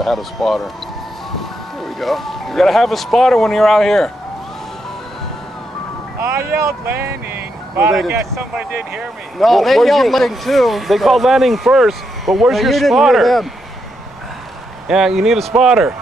I had a spotter. There we go. You gotta have a spotter when you're out here. I yelled landing, but I guess somebody didn't hear me. No, they yelled landing too. They called landing first, but where's your spotter? Didn't hear them. Yeah, you need a spotter.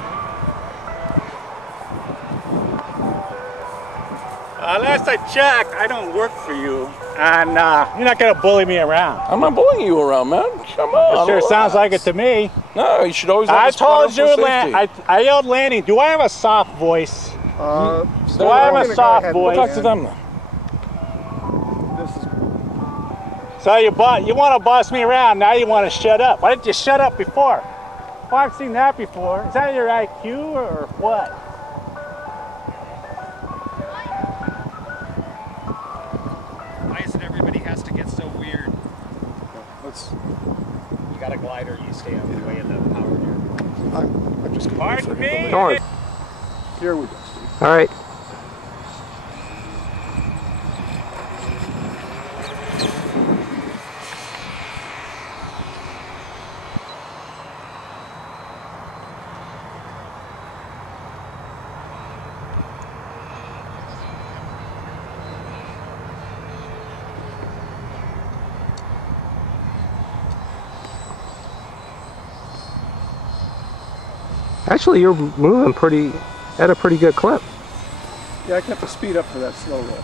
Last I checked, I don't work for you, and you're not gonna bully me around. I'm not bullying you around, man. Come on. It sure sounds like it to me. No, you should always have I a spotter told you, for safety. I yelled landing. Do I have a soft voice? Do I have a soft voice? Talk to them now. So you want to boss me around, now you want to shut up. Why didn't you shut up before? Well, I've seen that before. Is that your IQ or what? Why is it everybody has to get so weird? You got a glider, you stay out of the way of the power here. I'm just going Pardon me? Come on. Here we go, Steve. All right. Actually, you're moving at a pretty good clip. Yeah, I kept the speed up for that slow roll.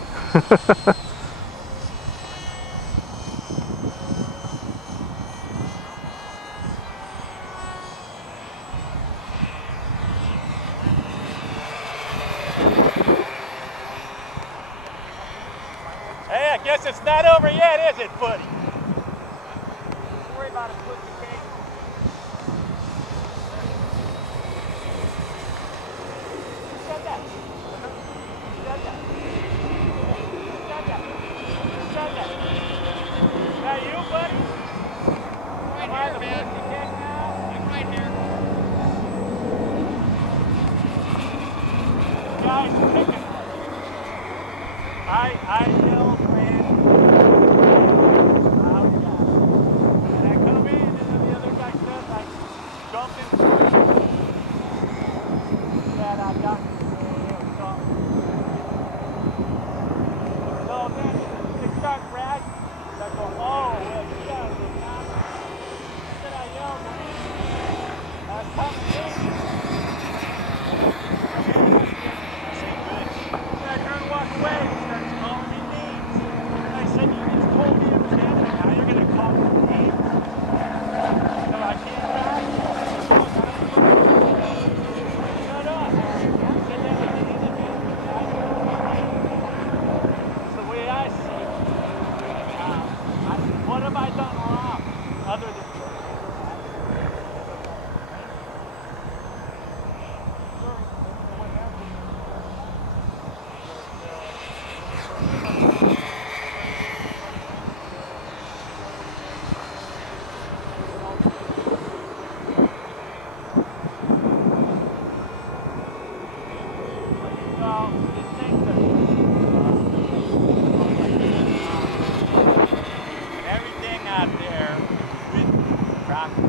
Hey, I guess it's not over yet, is it, buddy? Don't worry about it, put the cake. Shut that. Shut that. Shut that. Shut that. Is that you, buddy? Right here, man. I'm right here. Guys, picking. I yelled, man. And I come in, and then the other guy says I jumped in. That I got something. So then they start bragging. I go, oh, well, you guys are not. Then I yelled, that's something. I turned to walk away, and he starts calling me names. And I said, you just told me it was happening, now you're going to call me names? So I came back, shut up. I said that was the end of it. It's the way I see it. What have I done wrong, other than everything out there with traffic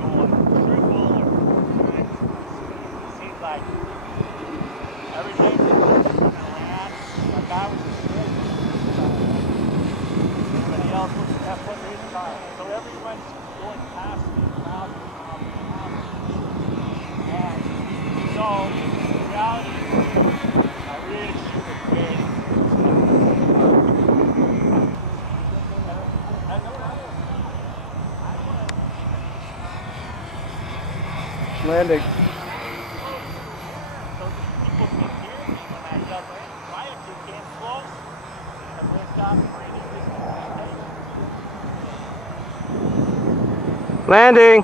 going triple or it seems like everything's going to land. Like I was everybody else was kept putting his car. So everyone's going past me, and so Landing. So people can hear me when I yell landing. So I actually came close and lift off for any distance I take. Landing.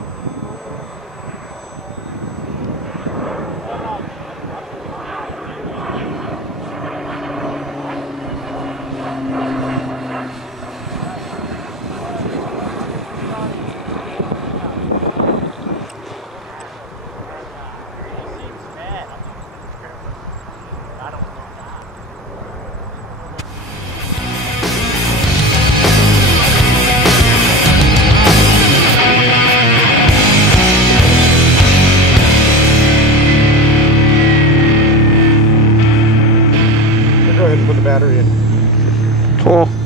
Go ahead and put the battery in. Cool.